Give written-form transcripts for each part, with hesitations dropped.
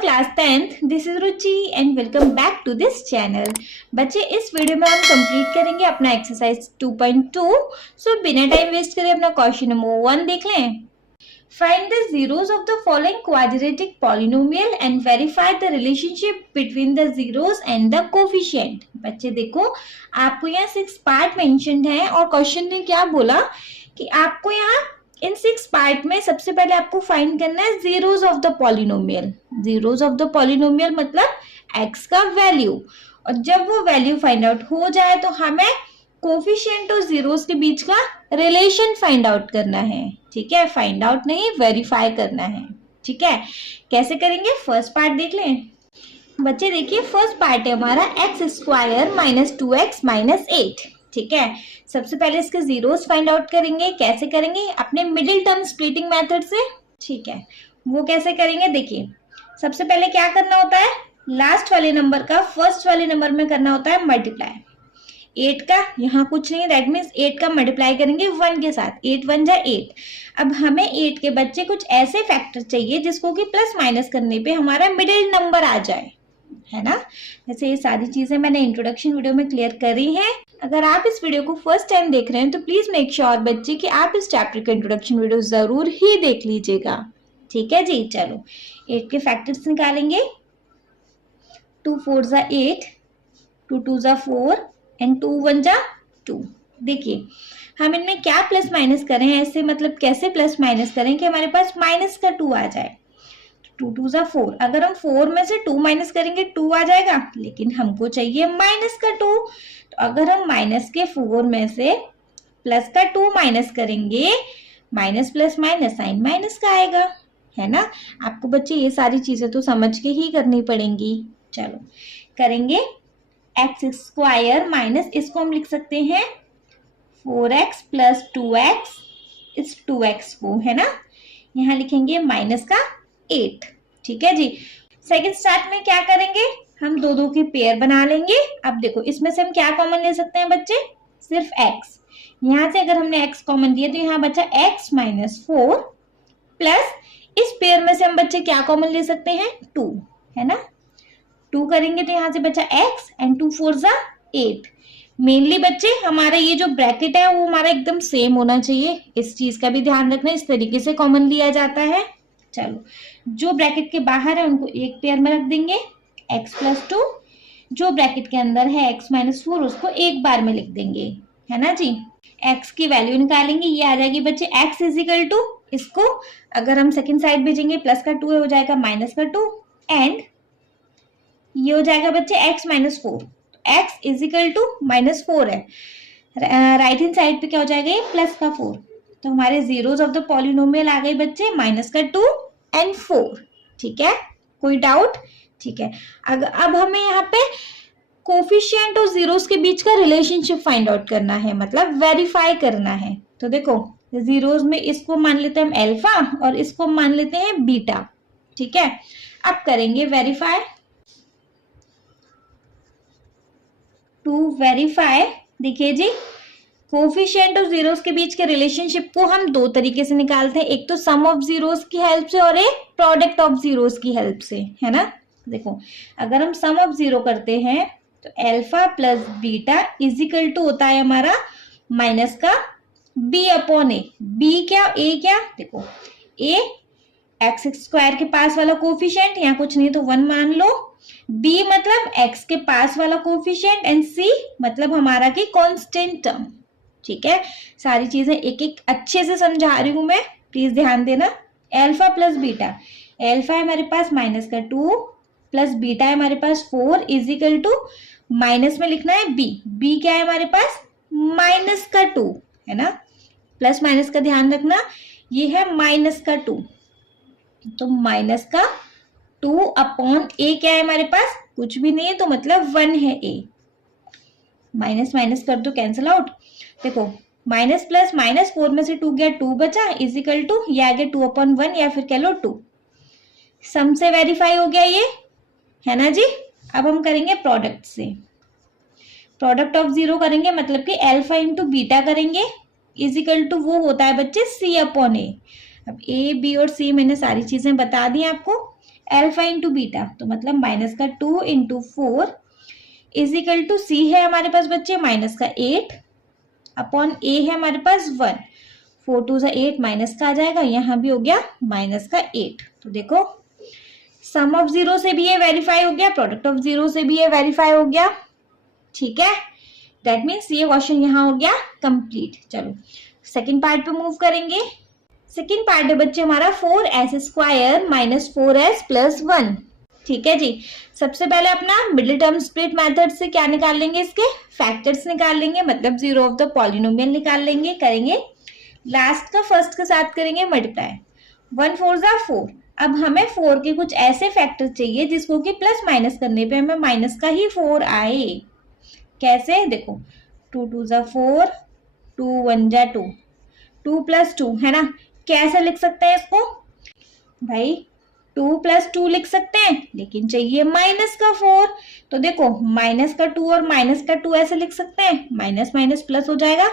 Class 10th, this is Ruchi and welcome back to this channel. बच्चे इस video में हम कंप्लीट करेंगे अपना एक्सरसाइज 2.2। सो बिना टाइम वेस्ट करे अपना क्वेश्चन नंबर 1 देख लें। Find the zeros of the following quadratic polynomial and verify the relationship between the zeros and the coefficient। बच्चे देखो, आपको यहाँ 6 पार्ट मेंशन्ड है और क्वेश्चन ने क्या बोला कि आपको यहाँ इन 6 पार्ट में सबसे पहले आपको फाइंड करना है zeros of the polynomial। zeros of the polynomial मतलब x का वैल्यू, और जब वो वैल्यू फाइंड आउट हो जाए तो हमें कोफिशिएंट और जीरोस के बीच का रिलेशन फाइंड आउट करना है। ठीक है, फाइंड आउट नहीं, वेरीफाई करना है। ठीक है, कैसे करेंगे? फर्स्ट पार्ट देख लें। बच्चे देखिए, फर्स्ट पार्ट है हमारा x square minus 2x minus 8। ठीक है, सबसे पहले इसके जीरोस फाइंड आउट करेंगे। कैसे करेंगे? अपने मिडिल टर्म स्प्लिटिंग मेथड से। ठीक है, वो कैसे करेंगे? देखिए, सबसे पहले क्या करना होता है, लास्ट वाले नंबर का फर्स्ट वाले नंबर में करना होता है मल्टीप्लाई। 8 का यहाँ कुछ नहीं, दैट मीन्स 8 का मल्टीप्लाई करेंगे 1 के साथ। 8 1 जा 8। अब हमें 8 के बच्चे कुछ ऐसे फैक्टर चाहिए जिसको कि प्लस माइनस करने पे हमारा मिडिल नंबर आ जाए, है ना। वैसे ये सारी चीजें मैंने इंट्रोडक्शन वीडियो में क्लियर करी हैं। अगर आप इस वीडियो को फर्स्ट टाइम देख रहे हैं तो प्लीज मेक श्योर बच्चे कि आप इस चैप्टर का इंट्रोडक्शन वीडियो जरूर ही देख लीजिएगा। ठीक है जी, चलो 8 के फैक्टर्स निकालेंगे। 2 4 जा 8, 2 2 जा 4 एंड 2 1 जा 2। देखिए, हम इनमें क्या प्लस माइनस करें, ऐसे मतलब कैसे प्लस माइनस करें कि हमारे पास माइनस का 2 आ जाए। 2 2 जा 4, अगर हम 4 में से 2 माइनस करेंगे 2 आ जाएगा, लेकिन हमको चाहिए माइनस का 2। तो अगर हम माइनस के 4 में से प्लस का 2 माइनस करेंगे, minus plus minus sign minus का आएगा, है ना। आपको बच्चे ये सारी चीजें तो समझ के ही करनी पड़ेंगी। चलो करेंगे। एक्स स्क्वायर माइनस, इसको हम लिख सकते हैं 4x प्लस 2x, इस 2x को, है ना, यहाँ लिखेंगे माइनस का 8। ठीक है जी। सेकंड स्टार्ट में क्या करेंगे, हम दो के पेयर बना लेंगे। अब देखो, इसमें से हम क्या कॉमन ले सकते हैं बच्चे? सिर्फ x। यहाँ से अगर हमने x कॉमन दिया तो यहाँ बचा x माइनस 4 प्लस इस पेयर में से हम बच्चे क्या कॉमन ले सकते हैं? 2, है ना। 2 करेंगे तो यहाँ से बचा x एंड 2 4 जा 8। मेनली बच्चे हमारा ये जो ब्रैकेट है वो हमारा एकदम सेम होना चाहिए, इस चीज का भी ध्यान रखना। इस तरीके से कॉमन लिया जाता है। चलो, जो ब्रैकेट के बाहर है उनको एक पेयर में रख देंगे, x प्लस 2। जो ब्रैकेट के अंदर है x माइनस 4, उसको एक बार में लिख देंगे, है ना जी। x की वैल्यू निकालेंगे, ये आ जाएगी बच्चे x इज इक्वल टू, इसको अगर हम सेकेंड साइड भेजेंगे प्लस का 2 हो जाएगा माइनस का 2, एंड ये हो जाएगा बच्चे x minus 4। x is equal to minus 4 है, राइट हैंड साइड पे क्या हो जाएगा? ये प्लस का 4। तो हमारे जीरोस ऑफ द पॉलिनोमियल आ गए बच्चे माइनस का 2 एंड 4। ठीक है, कोई डाउट? ठीक है, अब हमें यहाँ पे कोफिशिएंट और जीरोस के बीच का रिलेशनशिप फाइंड आउट करना है, मतलब वेरीफाई करना है। तो देखो, जीरोस में इसको मान लेते हैं हम अल्फा और इसको मान लेते हैं बीटा। ठीक है, अब करेंगे वेरीफाई। टू वेरीफाई, देखिए जी, कोफिशिएंट और जीरोस के बीच के रिलेशनशिप को हम दो तरीके से निकालते हैं, एक तो सम ऑफ जीरोस की हेल्प से और एक प्रोडक्ट ऑफ जीरोस की हेल्प से, है ना। देखो, अगर हम सम ऑफ जीरो करते हैं तो alpha plus beta is equal to होता है हमारा माइनस का b अपॉन ए। b क्या, a क्या? देखो, a एक्स स्क्वायर के पास वाला कोफिशिएंट, यहाँ कुछ नहीं तो 1 मान लो। b मतलब x के पास वाला कोफिशिएंट एंड c मतलब हमारा की कांस्टेंट टर्म। ठीक है, सारी चीजें एक एक अच्छे से समझा रही हूं मैं, प्लीज ध्यान देना। अल्फा प्लस बीटा, अल्फा है हमारे पास माइनस का 2 प्लस बीटा है हमारे पास 4 इज इक्वल टू, माइनस में लिखना है b क्या है हमारे पास? माइनस का 2, है ना। प्लस माइनस का ध्यान रखना, ये है माइनस का 2, तो माइनस का 2 अपॉन a क्या है हमारे पास? कुछ भी नहीं है, तो मतलब 1 है a। माइनस माइनस कर दो, कैंसिल आउट। देखो, माइनस प्लस माइनस 4 में से 2 गया, 2 बचा इज इक्वल टू, ये आ गया 2 अपॉन 1 या फिर कह लो 2। सम से वेरीफाई हो गया ये, है ना जी। अब हम करेंगे प्रोडक्ट से। प्रोडक्ट ऑफ जीरो करेंगे, मतलब कि अल्फा इंटू बीटा करेंगे इज इक्वल टू, वो होता है बच्चे c अपॉन ए। अब ए बी और सी मैंने सारी चीजें बता दी आपको। अल्फा इंटू बीटा, तो मतलब माइनस का 2 इंटू 4 इज इक्वल टू सी है हमारे पास बच्चे माइनस का 8 अपॉन ए है हमारे पास 1। 4 2 8 माइनस का आ जाएगा, यहाँ भी हो गया माइनस का 8। तो देखो सम ऑफ जीरो से भी ये वेरीफाई हो गया, प्रोडक्ट ऑफ जीरो से भी ये वेरीफाई हो गया। ठीक है, दैट मीन्स ये क्वेश्चन यहाँ हो गया कंप्लीट। चलो सेकंड पार्ट पे मूव करेंगे। सेकंड पार्ट है बच्चे हमारा 4s square minus 4s plus 1। ठीक है जी, सबसे पहले अपना मिडिल टर्म स्प्लिट मेथड से क्या निकाल लेंगे, इसके फैक्टर्स निकाल लेंगे, मतलब जीरो ऑफ द पॉलिनोमियल निकाल लेंगे। करेंगे लास्ट का फर्स्ट के साथ करेंगे मल्टीप्लाई, 1 4 जा 4। अब हमें 4 के कुछ ऐसे फैक्टर चाहिए जिसको कि प्लस माइनस करने पे हमें माइनस का ही 4 आए। कैसे, देखो 2 2 जा 4, 2 1 जा 2, 2 प्लस 2 है ना। कैसे लिख सकते हैं इसको भाई, 2 प्लस 2 लिख सकते हैं, लेकिन चाहिए माइनस का 4। तो देखो माइनस का 2 और माइनस का 2 ऐसे लिख सकते हैं, माइनस माइनस प्लस हो जाएगा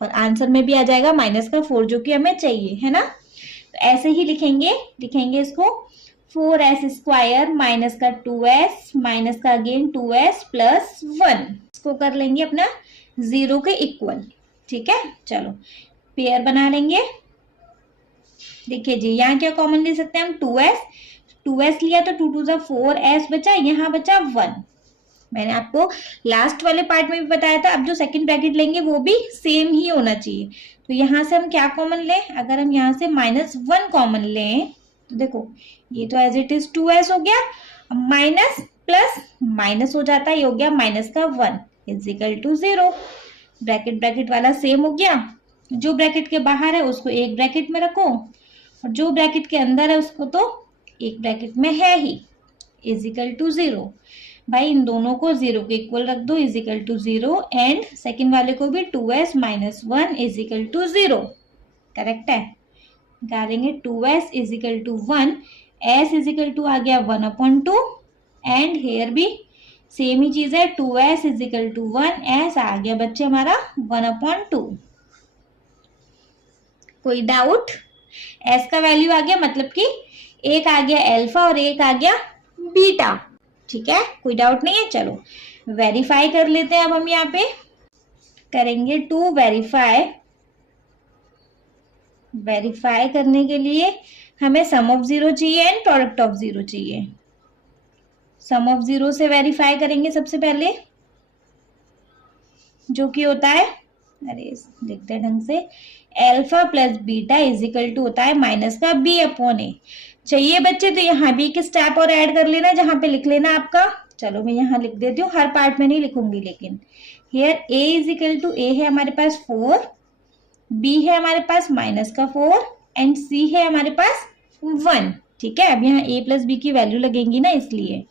और आंसर में भी आ जाएगा माइनस का 4 जो कि हमें चाहिए, है ना। तो ऐसे ही लिखेंगे इसको 4s स्क्वायर माइनस का 2s माइनस का अगेन 2s प्लस 1। इसको कर लेंगे अपना जीरो के इक्वल। ठीक है, चलो पेयर बना लेंगे। देखिए जी, यहाँ क्या कॉमन ले सकते हैं हम, 2s लिया तो 2 2 जा 4s बचा, यहाँ बचा 1। मैंने आपको लास्ट वाले पार्ट में भी बताया था, अब जो सेकंड ब्रैकेट लेंगे वो भी सेम ही होना चाहिए। तो यहाँ से हम क्या कॉमन लें, अगर हम यहाँ से -1 कॉमन लें तो देखो ये तो एज इट इज 2s हो गया, माइनस प्लस माइनस हो जाता है, ये हो गया माइनस का 1 इज इक्वल टू 0। ब्रैकेट वाला सेम हो गया, जो ब्रैकेट के बाहर है उसको एक ब्रैकेट में रखो और जो ब्रैकेट के अंदर है उसको तो एक ब्रैकेट में है ही, इज इक्वल टू 0। भाई इन दोनों को 0 के इक्वल रख दो, is equal to 0, and second वाले को भी 2s minus 1 is equal to 0। Correct है, निकालेंगे 2s is equal to 1, s is equal to आ गया 1/2 एंड हेयर भी सेम ही चीज है, 2s is equal to 1, s आ गया बच्चे हमारा 1/2। कोई डाउट, s का वैल्यू आ गया, मतलब कि एक आ गया अल्फा और एक आ गया बीटा। ठीक है, कोई डाउट नहीं है। चलो वेरीफाई कर लेते हैं। अब हम यहाँ पे करेंगे टू वेरीफाई करने के लिए हमें सम ऑफ जीरो चाहिए एंड प्रोडक्ट ऑफ जीरो चाहिए। सम ऑफ जीरो से वेरीफाई करेंगे सबसे पहले, जो कि होता है, अरे लिखते हैं ढंग से, alpha plus beta is equal to होता है माइनस का b/a। चाहिए बच्चे तो यहाँ भी एक स्टेप और ऐड कर लेना, जहां पे लिख लेना आपका। चलो मैं यहाँ लिख देती हूँ, हर पार्ट में नहीं लिखूंगी, लेकिन here a is equal to a है हमारे पास 4, b है हमारे पास माइनस का 4 एंड c है हमारे पास 1। ठीक है, अब यहाँ a प्लस बी की वैल्यू लगेंगी ना, इसलिए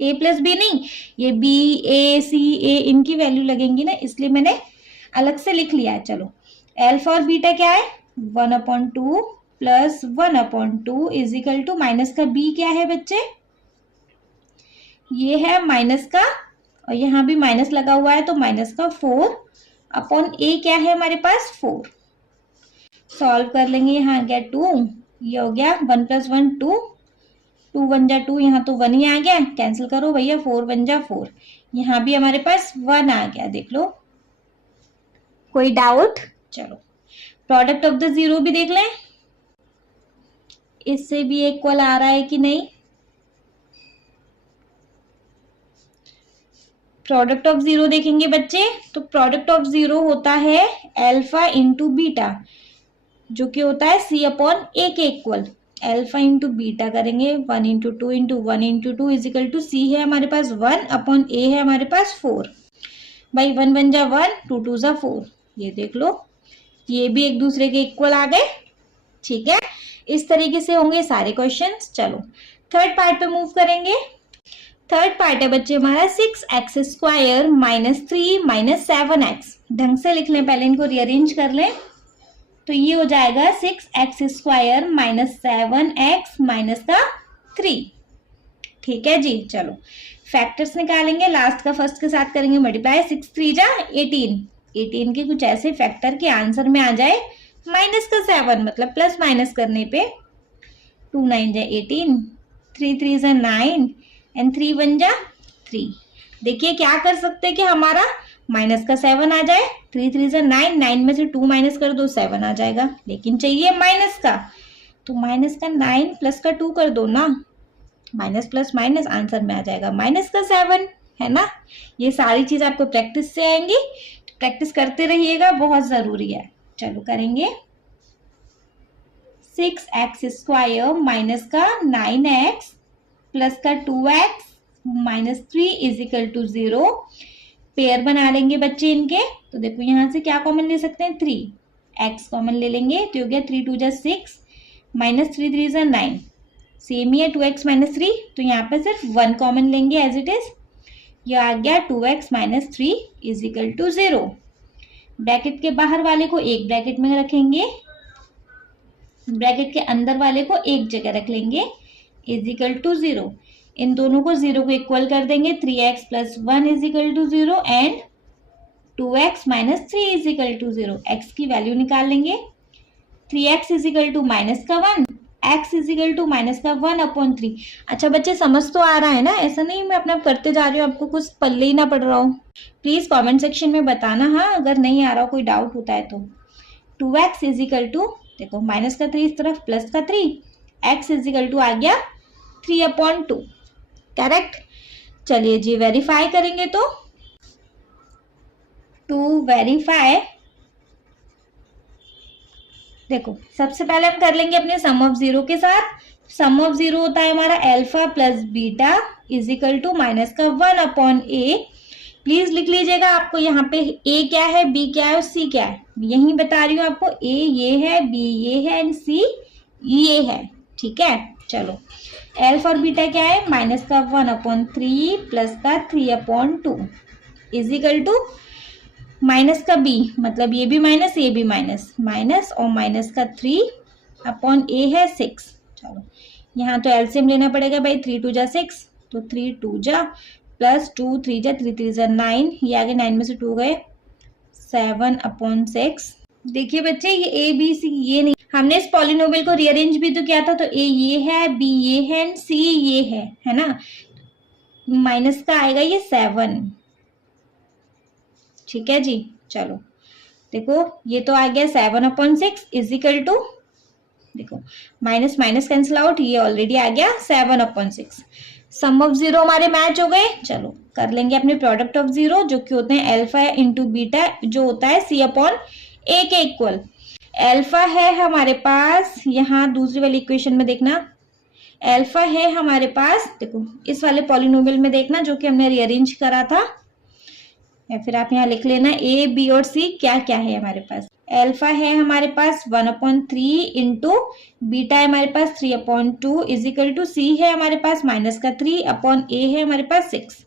a प्लस बी नहीं, ये b a c a इनकी वैल्यू लगेंगी ना, इसलिए मैंने अलग से लिख लिया है। चलो अल्फा और बीटा क्या है, 1/2 plus 1/2 is equal to minus का b क्या है बच्चे, ये है माइनस का, और यहाँ भी माइनस लगा हुआ है तो माइनस का 4 अपॉन a क्या है हमारे पास 4। सॉल्व कर लेंगे, यहाँ आ गया 2, ये हो गया 1 + 1 2, 2 1 जा 2, यहाँ तो 1 ही आ गया, कैंसिल करो भैया, 4 1 जा 4, यहाँ भी हमारे पास 1 आ गया। देख लो, कोई डाउट। चलो प्रोडक्ट ऑफ द जीरो भी देख लें, इससे भी इक्वल आ रहा है कि नहीं। प्रोडक्ट ऑफ जीरो देखेंगे बच्चे, तो प्रोडक्ट ऑफ जीरो होता है अल्फा इंटू बीटा, जो कि होता है c/a के इक्वल। अल्फा इंटू बीटा करेंगे, 1 × 2 × 1 × 2 इज इक्वल टू c है हमारे पास 1 अपॉन a है हमारे पास 4। भाई 1 1 जा 1, 2 2 जा 4, ये देख लो, ये भी एक दूसरे के इक्वल आ गए। ठीक है, इस तरीके से होंगे सारे क्वेश्चंस। चलो थर्ड पार्ट पे मूव करेंगे। थर्ड पार्ट है बच्चे हमारा 6x square minus 3 minus 7x। ढंग से लिख लें, पहले इनको रीअरेंज कर लें, तो ये हो जाएगा 6x square minus 7x minus का 3। ठीक है जी, चलो फैक्टर्स निकालेंगे, लास्ट का फर्स्ट के साथ करेंगे मल्टीप्लाई, 6 3 जा 18। 18 के कुछ ऐसे फैक्टर के आंसर में आ जाए माइनस का 7, मतलब प्लस माइनस करने पे 2 9 जा 18, 3 3 जा 9 एंड 3 1 जा 3। देखिए क्या कर सकते हैं कि हमारा माइनस का 7 आ जाए। 3 3 जा 9, 9 में से 2 माइनस कर दो 7 आ जाएगा, लेकिन चाहिए माइनस का, तो माइनस का 9 प्लस का 2 कर दो ना, माइनस प्लस माइनस आंसर में आ जाएगा माइनस का 7, है ना। ये सारी चीज आपको प्रैक्टिस से आएंगी, तो प्रैक्टिस करते रहिएगा, बहुत जरूरी है। चलो करेंगे। 6x² माइनस का 9x प्लस का 2x minus 3 is equal to 0। Pair बना लेंगे बच्चे इनके, तो देखो यहां से क्या कॉमन ले सकते हैं, 3x कॉमन ले लेंगे, तो हो गया 3 2 जा 6 माइनस 3 3 जा 9। सेम ही है 2x माइनस 3, तो यहाँ पे सिर्फ 1 कॉमन लेंगे एज इट इज। ये आ गया 2x minus 3 is equal to 0। Bracket के बाहर वाले को एक ब्रैकेट में रखेंगे, ब्रैकेट के अंदर वाले को एक जगह रख लेंगे, इज इक्वल टू 0। इन दोनों को 0 को इक्वल कर देंगे, 3x plus 1 is equal to 0 and 2x minus 3 is equal to 0। x की वैल्यू निकाल लेंगे, 3x is equal to minus का 1, x is equal to minus का 1/3। अच्छा बच्चे समझ तो आ रहा है ना, ऐसा नहीं मैं अपना करते जा रही हूँ, आपको कुछ पल्ले ही ना पड़ रहा हो। प्लीज कमेंट सेक्शन में बताना, हाँ अगर नहीं आ रहा हो, कोई डाउट होता है तो। 2x इज इक्वल टू, देखो माइनस का 3 इस तरफ प्लस का 3, x इज इक्वल टू आ गया 3/2, करेक्ट। चलिए जी वेरीफाई करेंगे, तो टू वेरीफाई, देखो सबसे पहले हम कर लेंगे अपने सम ऑफ 0 के साथ। सम ऑफ 0 होता है हमारा alpha plus beta is equal to minus का 1/a। प्लीज लिख लीजिएगा, आपको यहाँ पे a क्या है, b क्या है और c क्या है, यही बता रही हूँ आपको। a ये है, b ये है एंड c ये है, ठीक है। चलो अल्फा और बीटा क्या है, माइनस का 1/3 प्लस का 3/2 इज इक्वल टू माइनस का b, मतलब ये भी माइनस ये भी माइनस, माइनस और माइनस का 3/a है 6। चलो यहाँ तो एलसीएम लेना पड़ेगा भाई, 3 2 जा 6, तो 3 2 जा प्लस 2 3 जा 3 3 जा 9, ये आगे 9 में से 2 गए 7/6। देखिए बच्चे ये a b c ये नहीं, हमने इस पॉलिनोमियल को रीअरेंज भी तो किया था, तो a ये है, b ये है एंड c ये है ना। माइनस का आएगा ये 7, ठीक है जी। चलो देखो ये तो आ गया 7/6 इज इक्वल टू, देखो माइनस माइनस कैंसिल आउट, ये ऑलरेडी आ गया 7/6। सम ऑफ 0 हमारे मैच हो गए। चलो कर लेंगे अपने प्रोडक्ट ऑफ 0, जो कि होते हैं अल्फा इंटू बीटा, जो होता है c/a के इक्वल। अल्फा है हमारे पास, यहाँ दूसरी वाली इक्वेशन में देखना, अल्फा है हमारे पास, देखो इस वाले पॉलिनोमियल में देखना जो कि हमने रीअरेंज करा था, या फिर आप यहाँ लिख लेना a b और c क्या क्या है हमारे पास। अल्फा है हमारे पास 1/3 इंटू बीटा है हमारे पास 3/2 इज इक्वल टू c है हमारे पास माइनस का 3/a है हमारे पास 6।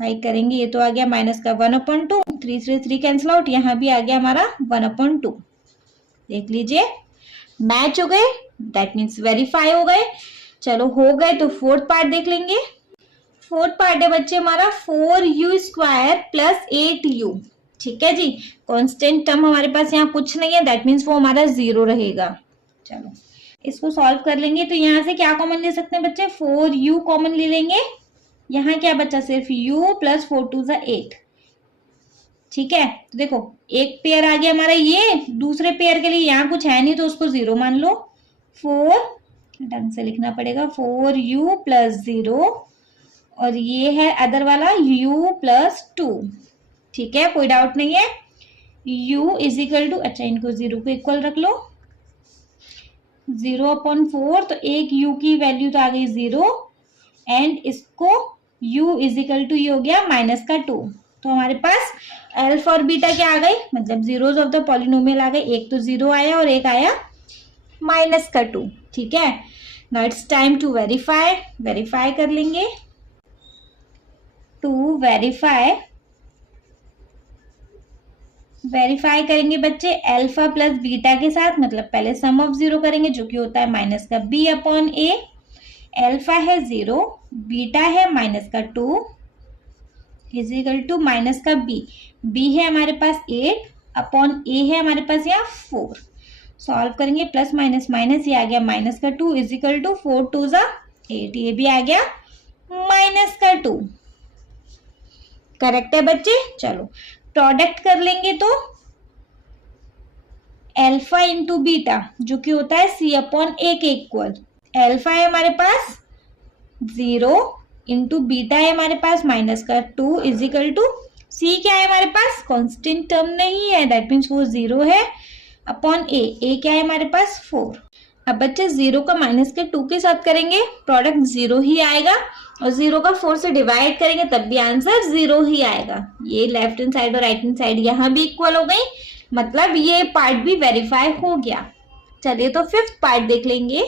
भाई करेंगे, ये तो आ गया माइनस का 1/2, 3 3 3 कैंसिल आउट, यहाँ भी आ गया हमारा 1/2। देख लीजिए मैच हो गए, दैट मीन्स वेरीफाई हो गए। चलो हो गए, तो फोर्थ पार्ट देख लेंगे। फोर्थ पार्ट है बच्चे हमारा 4u² प्लस 8u, ठीक है जी। कांस्टेंट टर्म हमारे पास यहाँ कुछ नहीं है, दैट मीन्स वो हमारा 0 रहेगा। चलो इसको सॉल्व कर लेंगे, तो यहाँ से क्या कॉमन ले सकते हैं बच्चे, 4u कॉमन ले लेंगे। यहाँ क्या बचा, सिर्फ u प्लस 4 2 जा 8, ठीक है। तो देखो एक पेयर आ गया हमारा, ये दूसरे पेयर के लिए यहाँ कुछ है नहीं, तो उसको 0 मान लो। 4 ढंग से लिखना पड़ेगा, 4u प्लस 0, और ये है अदर वाला u प्लस 2, ठीक है, कोई डाउट नहीं है। u इज इक्वल टू, अच्छा इनको 0 को इक्वल रख लो, 0/4, तो एक u की वैल्यू तो आ गई 0 एंड इसको u इज इक्वल टू ये हो गया माइनस का 2। तो हमारे पास अल्फा और बीटा क्या आ गई, मतलब जीरोज ऑफ द पॉलिनोमियल आ गए, एक तो 0 आया और एक आया माइनस का 2, ठीक है। Now it's time to verify, verify कर लेंगे। टू वेरीफाई, वेरीफाई करेंगे बच्चे अल्फा प्लस बीटा के साथ, मतलब पहले सम ऑफ 0 करेंगे जो कि होता है माइनस का b/a। अल्फा है 0, बीटा है माइनस का 2 इज इक्वल टू माइनस का b है हमारे पास 8/a है हमारे पास यहाँ 4। सॉल्व करेंगे, प्लस माइनस माइनस, ये आ गया माइनस का 2 इज इक्वल टू 4 2 जा 8, ये भी आ गया माइनस का 2। करेक्ट है बच्चे। चलो प्रोडक्ट कर लेंगे तो एल्फा इंटू बीटा जो कि होता है सी अपॉन ए के इक्वल। एल्फा है हमारे पास 0 इंटू बीटा है हमारे पास माइनस का 2 इजिकल टू सी क्या है हमारे पास, कांस्टेंट टर्म नहीं है, दैट मीन्स वो 0 है, अपॉन ए क्या है हमारे पास 4। अब बच्चे 0 का माइनस के 2 के साथ करेंगे प्रोडक्ट 0 ही आएगा, और 0 का 4 से डिवाइड करेंगे तब भी आंसर 0 ही आएगा। ये लेफ्ट हैंड साइड और राइट हैंड साइड यहाँ भी इक्वल हो गई, मतलब ये पार्ट भी वेरीफाई हो गया। चलिए तो फिफ्थ पार्ट देख लेंगे।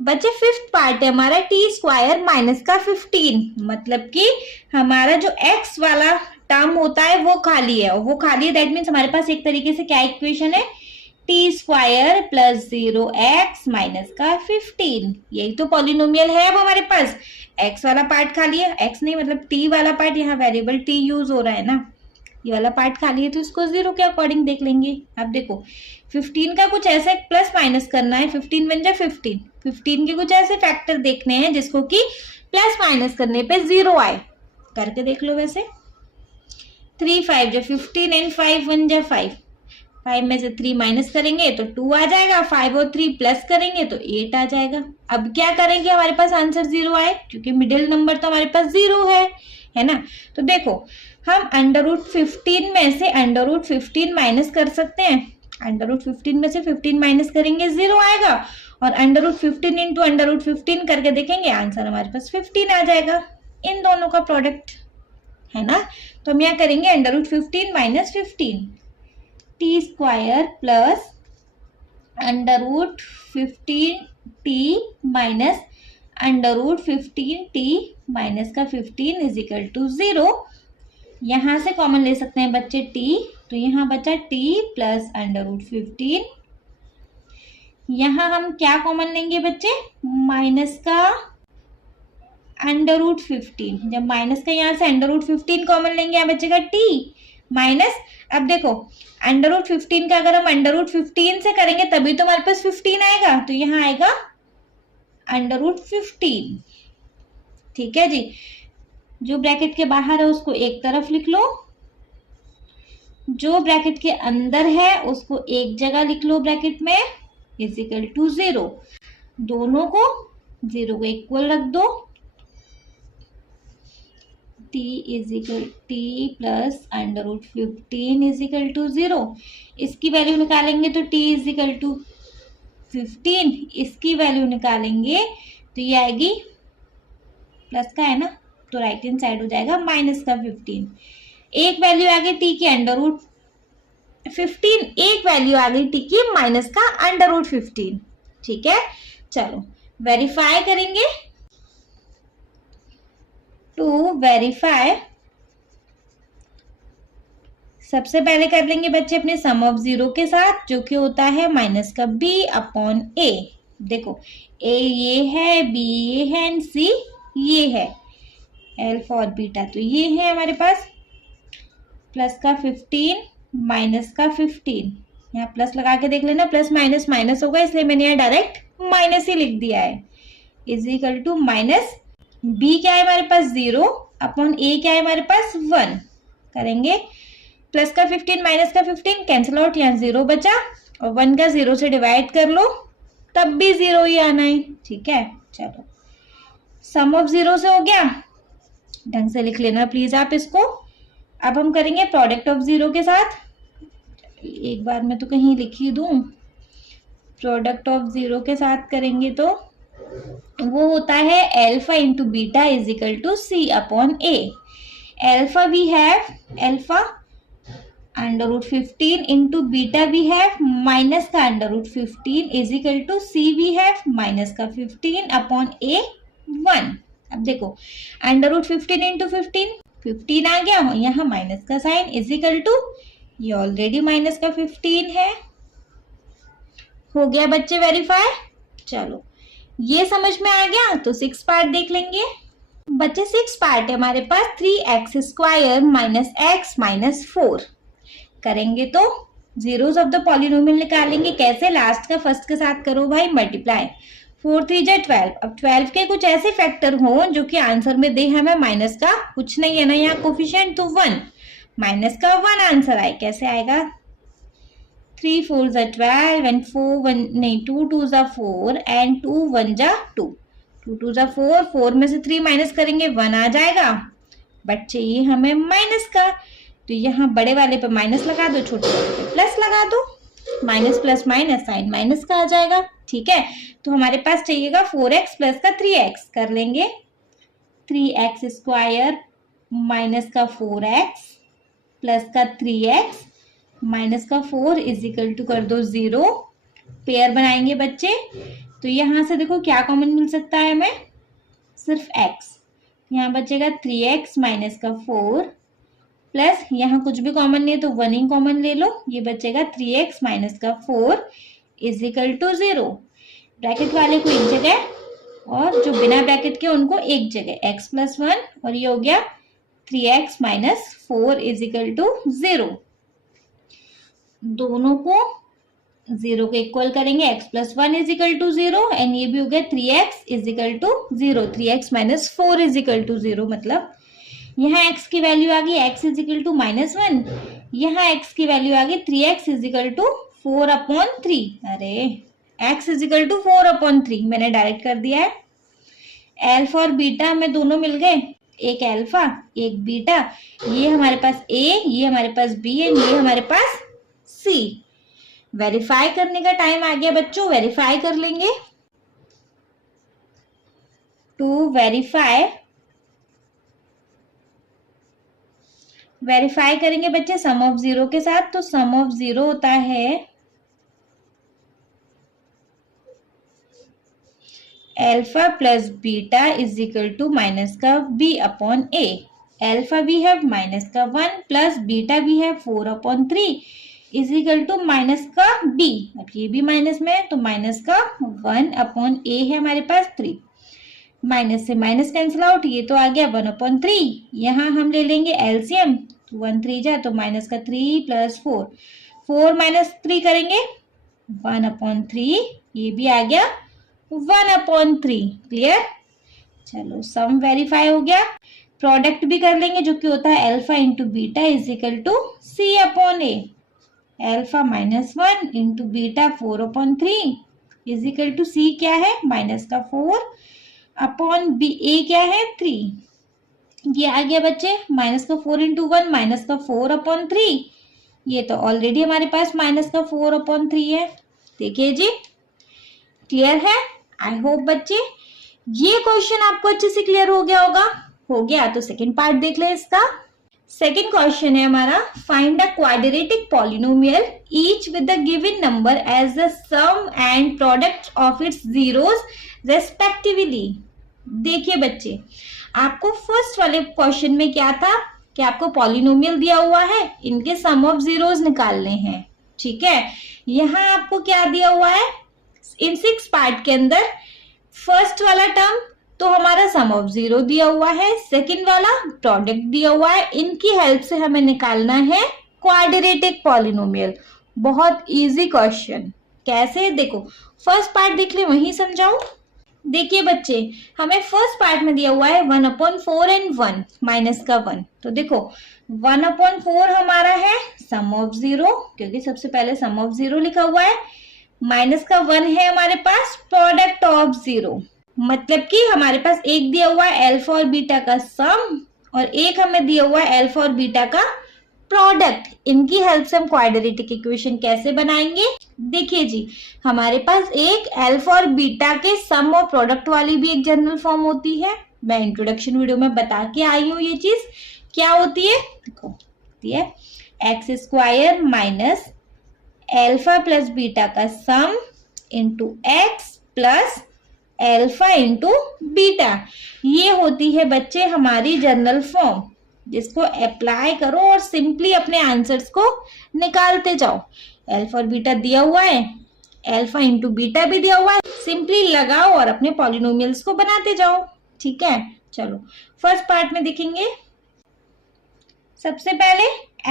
बच्चे फिफ्थ पार्ट है हमारा टी स्क्वायर माइनस का 15, मतलब कि हमारा जो एक्स वाला टर्म होता है वो खाली है, और वो खाली है दैट मीन्स हमारे पास एक तरीके से क्या इक्वेशन है, T square plus 0x minus का 15। यही तो पॉलिनोमियल है अब हमारे पास। x वाला पार्ट खाली है, x नहीं मतलब t वाला पार्ट, यहाँ वेरिएबल t यूज हो रहा है ना, ये वाला पार्ट खाली है तो इसको 0 के अकॉर्डिंग देख लेंगे। अब देखो 15 का कुछ ऐसे प्लस माइनस करना है, 15 बन जाए 15 के कुछ ऐसे फैक्टर देखने हैं जिसको कि प्लस माइनस करने पे 0 आए, करके देख लो। वैसे 3 5 जो 15 एंड 5 बन जाए 5 में से 3 माइनस करेंगे तो 2 आ जाएगा, 5 और 3 प्लस करेंगे तो 8 आ जाएगा। अब क्या करेंगे हमारे पास आंसर 0 आए, क्योंकि मिडिल नंबर तो हमारे पास 0 है ना। तो देखो हम √15 में से √15 माइनस कर सकते हैं, √15 में से 15 माइनस करेंगे 0 आएगा, और √15 इंटू √15 करके देखेंगे आंसर हमारे पास 15 आ जाएगा। इन दोनों का प्रोडक्ट है ना, तो हम यहाँ करेंगे √15 minus 15, T square plus √15t minus √15t minus का 15 इज इक्वल टू 0। यहाँ से कॉमन ले सकते हैं बच्चे t, तो यहाँ बचा t प्लस √15। यहाँ हम क्या कॉमन लेंगे बच्चे, माइनस का √15। जब माइनस का यहाँ से √15 कॉमन लेंगे, यहाँ बचेगा t माइनस, अब देखो √15 का अगर हम √15 से करेंगे तभी तो हमारे पास 15 आएगा, तो यहाँ आएगा √15। ठीक है जी, जो ब्रैकेट के बाहर है उसको एक तरफ लिख लो, जो ब्रैकेट के अंदर है उसको एक जगह लिख लो ब्रैकेट में, इज इक्वल टू 0। दोनों को 0 को इक्वल रख दो, t is equal t plus √15 is equal to 0। इसकी वैल्यू निकालेंगे तो t इज इक्वल टू 15, इसकी वैल्यू निकालेंगे तो ये आएगी प्लस का है ना, तो राइट हैंड साइड हो जाएगा माइनस का 15। एक वैल्यू आ गई t की √15, एक वैल्यू आ गई t की माइनस का √15। ठीक है, चलो वेरीफाई करेंगे। टू वेरीफाई सबसे पहले कर लेंगे बच्चे अपने सम ऑफ 0 के साथ, जो कि होता है माइनस का b अपॉन a। देखो a ये है, b ये है एंड c ये है, अल्फा और बीटा तो ये है हमारे पास, प्लस का 15 माइनस का 15। यहाँ प्लस लगा के देख लेना, प्लस माइनस माइनस होगा इसलिए मैंने यहाँ डायरेक्ट माइनस ही लिख दिया है, is equal to minus b क्या है हमारे पास 0 अपॉन a क्या है हमारे पास 1। करेंगे प्लस का 15 माइनस का 15 कैंसिल आउट, यहाँ 0 बचा, और 1 का 0 से डिवाइड कर लो तब भी 0 ही आना है। ठीक है, चलो सम ऑफ 0 से हो गया, ढंग से लिख लेना प्लीज आप इसको। अब हम करेंगे प्रोडक्ट ऑफ 0 के साथ, एक बार मैं तो कहीं लिख ही दूं, प्रोडक्ट ऑफ 0 के साथ करेंगे तो वो होता है alpha into beta is equal to c upon a. Alpha we have alpha √15 into beta we have minus का √15 is equal to c we have minus का 15 अपॉन ए 1। अब देखो √15 इंटू 15 आ गया, यहाँ माइनस का साइन इज इक्वल टू ये already minus का 15 है। हो गया बच्चे वेरीफाई। चलो ये समझ में आ गया, तो 6 पार्ट देख लेंगे बच्चे। 6 पार्ट है हमारे पास, 3x² माइनस x माइनस 4। करेंगे तो जीरोस ऑफ द पॉलिनोमियल निकालेंगे, कैसे, लास्ट का फर्स्ट के साथ करो भाई मल्टीप्लाई, 4 3 जा 12। अब 12 के कुछ ऐसे फैक्टर हो जो कि आंसर में दे हमें माइनस का कुछ नहीं है ना यहाँ कोफिशिएंट, तो 1 माइनस का 1 आंसर आए। कैसे आएगा? 3 4 जा 12 एंड 4 1 नहीं 2 2 जा 4 एंड 2 1 जा 2, 2 2 जा 4, 4 में से 3 माइनस करेंगे 1 आ जाएगा, बट चाहिए हमें माइनस का, तो यहाँ बड़े वाले पे माइनस लगा दो, छोटे वाले पे प्लस लगा दो, minus plus minus sign minus का आ जाएगा। ठीक है, तो हमारे पास चाहिएगा 4x प्लस का 3x, कर लेंगे 3x स्क्वायर माइनस का 4x प्लस का 3x माइनस का 4 इज इक्वल टू कर दो 0, पेयर बनाएंगे बच्चे। तो यहाँ से देखो क्या कॉमन मिल सकता है हमें, सिर्फ x, यहाँ बचेगा 3x माइनस का 4 प्लस यहाँ कुछ भी कॉमन नहीं है तो 1 ही कॉमन ले लो, ये बचेगा 3x माइनस का 4 इज इक्वल टू 0। ब्रैकेट वाले को एक जगह और जो बिना ब्रैकेट के उनको एक जगह, x प्लस 1 और ये हो गया 3x minus 4 is equal to 0। दोनों को 0 के इक्वल करेंगे, x plus 1 is equal to 0 and ये भी हो गया 3x is equal to 0, 3x minus 4 is equal to 0, मतलब यहाँ x की वैल्यू आ गई x is equal to minus 1, यहाँ x की वैल्यू आ गई 3x इज इक्वल टू 4/3। अरे x इज इक्वल टू 4/3 मैंने डायरेक्ट कर दिया है। अल्फा और बीटा हमें दोनों मिल गए, एक अल्फा एक बीटा, ये हमारे पास a, ये हमारे पास b एंड ये हमारे पास c। वेरीफाई करने का टाइम आ गया बच्चों, वेरीफाई कर लेंगे। टू वेरीफाई करेंगे बच्चे सम ऑफ 0 के साथ, तो सम ऑफ 0 होता है alpha plus beta is equal to minus का b/a। अल्फा भी है माइनस का 1 प्लस बीटा भी है 4/3 इज इक्वल टू माइनस का b। अब ये भी माइनस में है तो माइनस का 1/a है हमारे पास 3, माइनस से माइनस कैंसिल आउट, ये तो आ गया 1/3। यहाँ हम ले लेंगे एलसीएम, तो 1 3 जा तो माइनस का 3 प्लस 4, 4 माइनस 3 करेंगे 1/3, ये भी आ गया 1/3। क्लियर? चलो सम वेरीफाई हो गया। प्रोडक्ट भी कर लेंगे जो कि होता है alpha into beta is equal to c/a। Alpha minus 1 into beta 4/3 is equal to c क्या है माइनस का 4 अपॉन बी ए क्या है 3। ये आ गया बच्चे माइनस का 4 इंटू 1 माइनस का 4/3, ये तो ऑलरेडी हमारे पास माइनस का 4/3 है। देखिए जी, क्लियर है? आई होप बच्चे ये क्वेश्चन आपको अच्छे से क्लियर हो गया होगा। हो गया तो सेकंड पार्ट देख ले इसका। सेकंड क्वेश्चन है हमारा, find a quadratic polynomial each with the given number as the sum and product of its zeros respectively. देखिए बच्चे, आपको फर्स्ट वाले क्वेश्चन में क्या था कि आपको पॉलिनोमियल दिया हुआ है, इनके सम ऑफ जीरोस निकालने हैं। ठीक है, यहाँ आपको क्या दिया हुआ है इन 6 पार्ट के अंदर, फर्स्ट वाला टर्म तो हमारा सम ऑफ 0 दिया हुआ है, सेकंड वाला प्रोडक्ट दिया हुआ है, इनकी हेल्प से हमें निकालना है क्वाड्रेटिक पॉलिनोमियल। बहुत इजी क्वेश्चन। कैसे? देखो फर्स्ट पार्ट देख ले, वहीं समझाऊं। देखिए बच्चे, हमें फर्स्ट पार्ट में दिया हुआ है 1/4 एंड 1 माइनस का 1। तो देखो 1/4 हमारा है सम ऑफ 0, क्योंकि सबसे पहले सम ऑफ 0 लिखा हुआ है, माइनस का 1 है हमारे पास प्रोडक्ट ऑफ 0, मतलब कि हमारे पास एक दिया हुआ है अल्फा और बीटा का सम और एक हमें दिया हुआ है अल्फा और बीटा का प्रोडक्ट। इनकी हेल्प से हम क्वाड्रेटिक इक्वेशन कैसे बनाएंगे? देखिए जी, हमारे पास एक अल्फा और बीटा के सम और प्रोडक्ट वाली भी एक जनरल फॉर्म होती है। मैं इंट्रोडक्शन वीडियो में बता के आई हूँ ये चीज क्या होती है। देखो होती है x square minus alpha plus beta का sum into x plus alpha into beta. ये होती है बच्चे हमारी जनरल फॉर्म, जिसको अप्लाई करो और सिंपली अपने आंसर्स को निकालते जाओ। अल्फा और बीटा दिया हुआ है, अल्फा इंटू बीटा भी दिया हुआ है, सिंपली लगाओ और अपने पॉलिनोमियल्स को बनाते जाओ। ठीक है, चलो फर्स्ट पार्ट में देखेंगे। सबसे पहले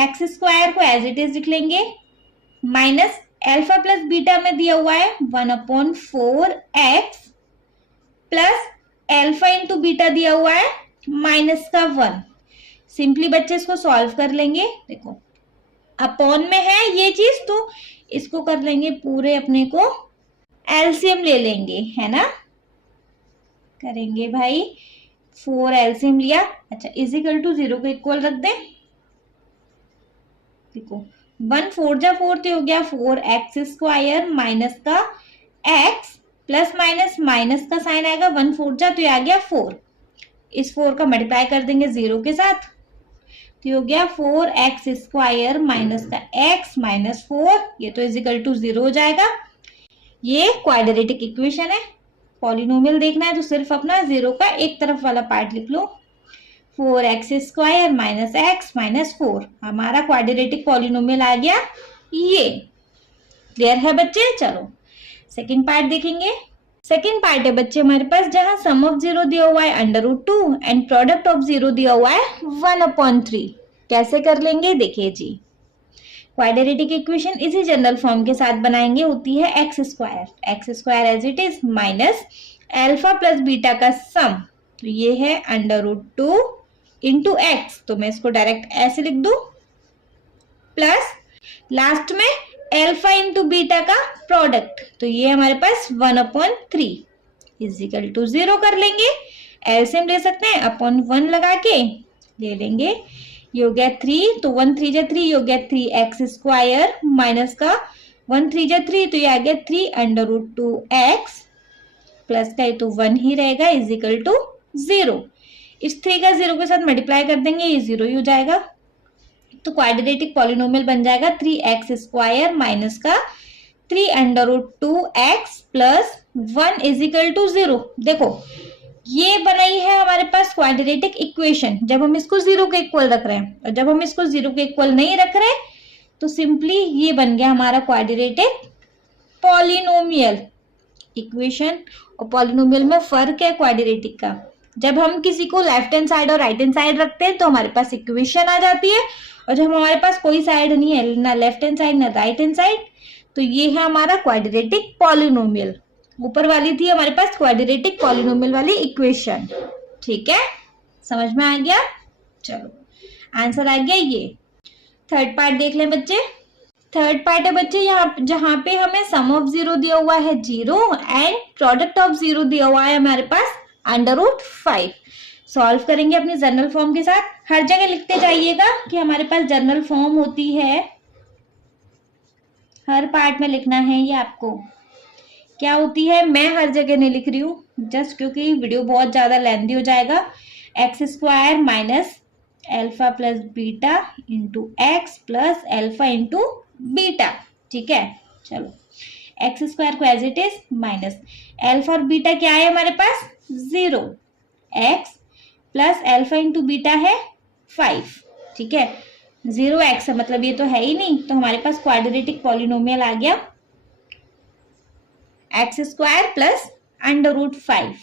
एक्स स्क्वायर को एज इट इज लिख लेंगे, माइनस अल्फा प्लस बीटा में दिया हुआ है 1/4 x plus alpha into beta दिया हुआ है माइनस का 1। सिंपली बच्चे इसको सॉल्व कर लेंगे। देखो अपॉन में है ये चीज, तो इसको कर लेंगे पूरे, अपने को एलसीएम ले लेंगे, है ना। करेंगे भाई 4 एलसीएम लिया, अच्छा इजिकल टू 0 के इक्वल रख दें। देखो 1 4 जा 4 तो हो गया 4x² माइनस का x प्लस माइनस माइनस का साइन आएगा 1 4 जा तो ये आ गया 4। इस 4 का मल्टीप्लाई कर देंगे 0 के साथ तो हो गया 4x² माइनस का x माइनस 4, ये तो इजिकल टू 0 हो जाएगा। ये क्वाड्रेटिक इक्वेशन है। पॉलिनोमियल देखना है तो सिर्फ अपना 0 का एक तरफ वाला पार्ट लिख लो। 4x² माइनस x माइनस 4 हमारा क्वाड्रेटिक पॉलिनोमियल आ गया ये। क्लियर है बच्चे। चलो सेकंड पार्ट देखेंगे। सेकंड पार्ट है बच्चे हमारे पास जहां सम ऑफ 0 दिया हुआ है √2 एंड प्रोडक्ट ऑफ 0 दिया हुआ है 1/3। कैसे कर लेंगे देखिए जी। क्वाड्रेटिक इक्वेशन इसी जनरल फॉर्म के साथ बनाएंगे, होती है x² as it is minus alpha plus beta का सम, तो ये है √2 इंटू एक्स, तो मैं इसको डायरेक्ट ऐसे लिख दूं, प्लस लास्ट में अल्फा इंटू बीटा का प्रोडक्ट, तो ये हमारे पास 1/3 इजिकल टू 0 कर लेंगे। एलसीएम ले सकते हैं, अपॉन 1 लगा के ले लेंगे, ये हो गया 3, तो 1 3 जा 3, ये हो गया 3x² माइनस का 1 3 जा 3, तो ये आ गया 3√2x प्लस का ये तो 1 ही रहेगा इजिकल टू 0। इस 3 का 0 के साथ मल्टीप्लाई कर देंगे, ये 0 ही हो जाएगा, तो क्वाड्रेटिक पॉलिनोमियल बन जाएगा 3x² माइनस का 3√2x प्लस 1 इजिकल टू 0। देखो ये बनाई है हमारे पास क्वाड्रेटिक इक्वेशन जब हम इसको 0 के इक्वल रख रहे हैं, और जब हम इसको 0 के इक्वल नहीं रख रहे तो सिंपली ये बन गया हमारा क्वाड्रेटिक पॉलिनोमियल इक्वेशन। और पॉलिनोमियल में फर्क है क्वाड्रेटिक का, जब हम किसी को लेफ्ट हैंड साइड और राइट हैंड साइड रखते हैं तो हमारे पास इक्वेशन आ जाती है, और जब हमारे पास कोई साइड नहीं है, ना लेफ्ट हैंड साइड ना राइट हैंड साइड, तो ये है हमारा क्वाड्रेटिक पॉलिनोमियल। ऊपर वाली थी हमारे पास क्वाड्रेटिक पॉलिनोमियल वाली इक्वेशन। ठीक है, समझ में आ गया। चलो आंसर आ गया ये। थर्ड पार्ट देख लें बच्चे। थर्ड पार्ट है बच्चे यहाँ जहां पे हमें सम ऑफ 0 दिया हुआ है 0 एंड प्रोडक्ट ऑफ 0 दिया हुआ है हमारे पास √5। सॉल्व करेंगे अपनी जनरल फॉर्म के साथ। हर जगह लिखते जाइएगा कि हमारे पास जनरल फॉर्म होती है, हर पार्ट में लिखना है ये आपको क्या होती है। मैं हर जगह नहीं लिख रही हूँ जस्ट क्योंकि वीडियो बहुत ज्यादा लेंथी हो जाएगा। x² minus alpha plus beta into x plus alpha into beta. ठीक है, चलो x² को as it is minus alpha और बीटा क्या है हमारे पास 0, x plus alpha into beta है 5। ठीक है, 0x मतलब ये तो है ही नहीं, तो हमारे पास क्वाड्रेटिक पॉलिनोमियल आ गया x² प्लस √5।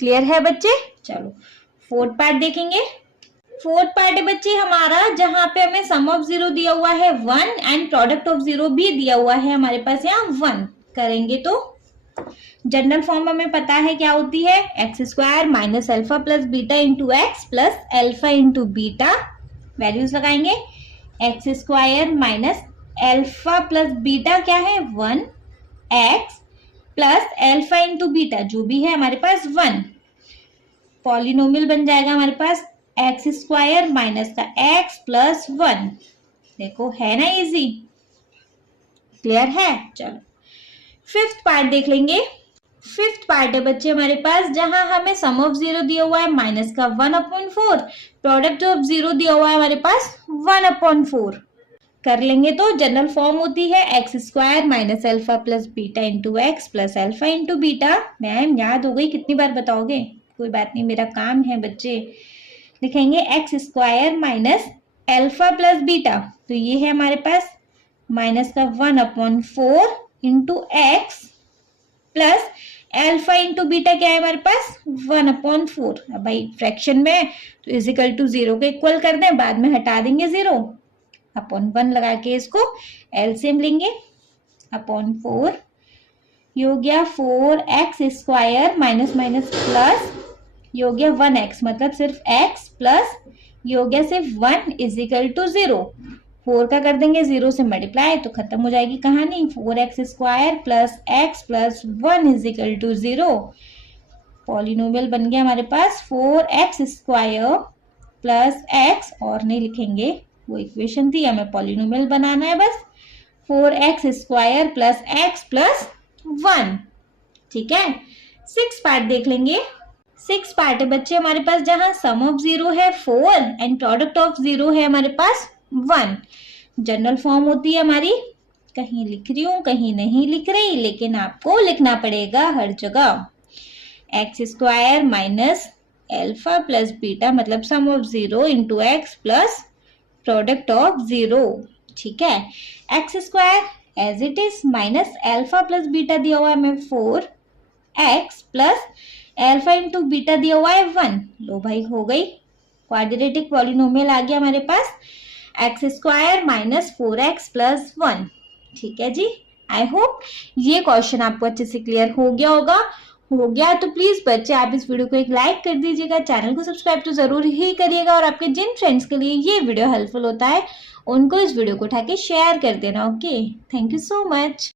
क्लियर है बच्चे। चलो फोर्थ पार्ट देखेंगे। फोर्थ पार्ट है बच्चे हमारा जहां पे हमें सम ऑफ 0 दिया हुआ है 1 एंड प्रोडक्ट ऑफ 0 भी दिया हुआ है हमारे पास यहाँ 1। करेंगे तो जनरल फॉर्म हमें पता है क्या होती है, x² minus alpha plus beta into x plus alpha into beta. Values लगाएंगे, x² minus alpha plus beta क्या है 1, x plus alpha into beta जो भी है हमारे पास 1। पॉलिनोमियल बन जाएगा हमारे पास x² माइनस का x प्लस 1। देखो है ना इजी। क्लियर है। चलो फिफ्थ पार्ट देख लेंगे। फिफ्थ पार्ट है बच्चे हमारे पास जहां हमें सम ऑफ 0 दिया हुआ है माइनस का 1/4, प्रोडक्ट ऑफ 0 दिया हुआ है हमारे पास 1/4। कर लेंगे तो जनरल फॉर्म होती है x² minus alpha plus beta into x plus alpha into beta. Ma'am याद हो गई, कितनी बार बताओगे, कोई बात नहीं मेरा काम है बच्चे। लिखेंगे x² minus alpha plus beta, तो ये है हमारे पास माइनस का 1/4 into x plus alpha into beta क्या है हमारे पास 1/4। अब भाई फ्रैक्शन में तो इजिकल टू 0 के इक्वल कर दें, बाद में हटा देंगे 0, अपॉन 1 लगा के इसको एलसीएम लेंगे, अपॉन 4 ये हो गया 4x² माइनस माइनस प्लस, ये हो गया 1x मतलब सिर्फ x प्लस ये हो गया सिर्फ 1 इज इक्वल टू 0। 4 का कर देंगे 0 से मल्टीप्लाई तो खत्म हो जाएगी कहानी। 4x² plus x plus 1 is equal to 0। Polynomial बन गया हमारे पास 4x² प्लस x, और नहीं लिखेंगे वो इक्वेशन थी, हमें पॉलिनोमियल बनाना है बस। 4x² plus x plus 1। ठीक है, 6 पार्ट देख लेंगे। 6 पार्ट है बच्चे हमारे पास, जहां सम ऑफ 0 है 4 एंड प्रोडक्ट ऑफ 0 है हमारे पास 1। जनरल फॉर्म होती है हमारी, कहीं लिख रही हूं कहीं नहीं लिख रही, लेकिन आपको लिखना पड़ेगा हर जगह। x² minus alpha plus beta मतलब sum of 0 into x plus product of 0। ठीक है, x² as it is minus alpha plus beta दिया हुआ है हमें 4x plus alpha into beta दिया हुआ है 1। लो भाई हो गई, क्वाड्रेटिक पॉलिनोमियल आ गया हमारे पास x² माइनस 4x प्लस 1। ठीक है जी, आई होप ये क्वेश्चन आपको अच्छे से क्लियर हो गया होगा। हो गया तो प्लीज बच्चे आप इस वीडियो को एक लाइक कर दीजिएगा, चैनल को सब्सक्राइब तो जरूर ही करिएगा, और आपके जिन फ्रेंड्स के लिए ये वीडियो हेल्पफुल होता है उनको इस वीडियो को उठा के शेयर कर देना। Okay, thank you so much.